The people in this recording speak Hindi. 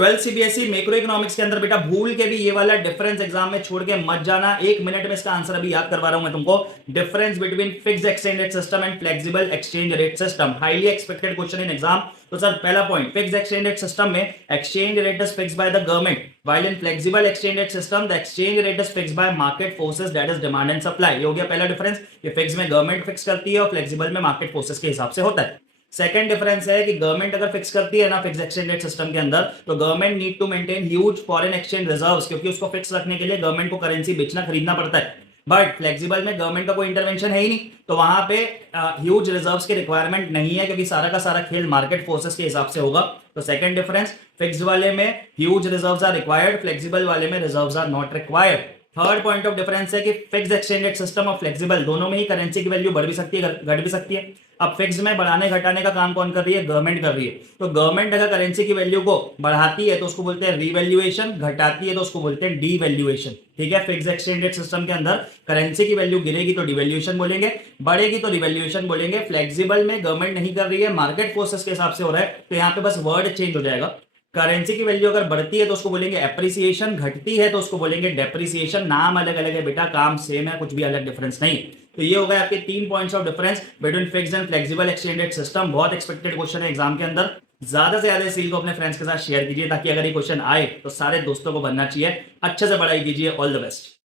12th सीबीएसई मैक्रो इकोनॉमिक्स के अंदर बेटा भूल के भी ये वाला डिफरेंस एग्जाम में छोड़ के मत जाना। 1 मिनट में इसका आंसर अभी याद करवा रहा हूं मैं तुमको। Difference between fixed exchange rate system and flexible exchange rate system, highly expected question in exam. तो सर पहला point, fixed exchange rate system में exchange rate is fixed by the government, while in flexible exchange rate system the exchange rate is fixed by market forces, that is demand and supply. ये हो गया पहला डिफरेंस, ये फिक्स में गवर्नमेंट फिक्स करती है और फ्लेक्सिबल में मार्केट फोर्सेस के हिसाब से होता है। सेकंड डिफरेंस है कि गवर्नमेंट अगर फिक्स करती है ना फिक्स एक्सचेंज रेट सिस्टम के अंदर, तो government need to maintain huge foreign exchange reserves, क्योंकि उसको फिक्स रखने के लिए गवर्नमेंट को करेंसी बेचना खरीदना पड़ता है। बट फ्लेक्सिबल में गवर्नमेंट का कोई इंटरवेंशन है ही नहीं, तो वहां पे ह्यूज रिजर्व्स की रिक्वायरमेंट नहीं है, क्योंकि सारा का सारा खेल मार्केट फोर्सेस के हिसाब से होगा। तो सेकंड डिफरेंस, फिक्स्ड वाले में huge reserves are required, flexible वाले में reserves are not required. Third point of difference है कि फिक्स्ड एक्सचेंज रेट सिस्टम और फ्लेक्सिबल दोनों में ही करेंसी की वैल्यू बढ़ भी सकती है घट भी सकती है। अब फिक्स में बढ़ाने घटाने का काम कौन कर रही है? गवर्नमेंट कर रही है। तो गवर्नमेंट अगर करेंसी की वैल्यू को बढ़ाती है तो उसको बोलते हैं रीवैल्यूएशन, घटाती है तो उसको बोलते हैं डीवैल्यूएशन। ठीक है, फिक्स एक्सचेंज रेट सिस्टम के अंदर करेंसी की वैल्यू गिरेगी तो डिवैल्यूएशन बोलेंगे, बढ़ेगी तो रिवैल्यूएशन बोलेंगे। फ्लेक्सिबल में गवर्नमेंट नहीं कर रही है, मार्केट फोर्सेस के हिसाब से हो रहा है, तो यहाँ पे बस वर्ड चेंज हो जाएगा। करेंसी की वैल्यू अगर बढ़ती है तो उसको बोलेंगे एप्रिसिएशन, घटती है तो उसको बोलेंगे डेप्रिसिएशन। नाम अलग अलग है बेटा, काम सेम है, कुछ भी अलग डिफरेंस नहीं। तो ये हो गए आपके 3 points of difference between fixed and flexible exchange rate system. बहुत एक्सपेक्टेड क्वेश्चन है एग्जाम के अंदर। ज्यादा से ज्यादा इस सीरीज को अपने फ्रेंड्स के साथ शेयर कीजिए, ताकि अगर ये क्वेश्चन आए तो सारे दोस्तों को बनना चाहिए। अच्छे से पढ़ाई कीजिए। All the best.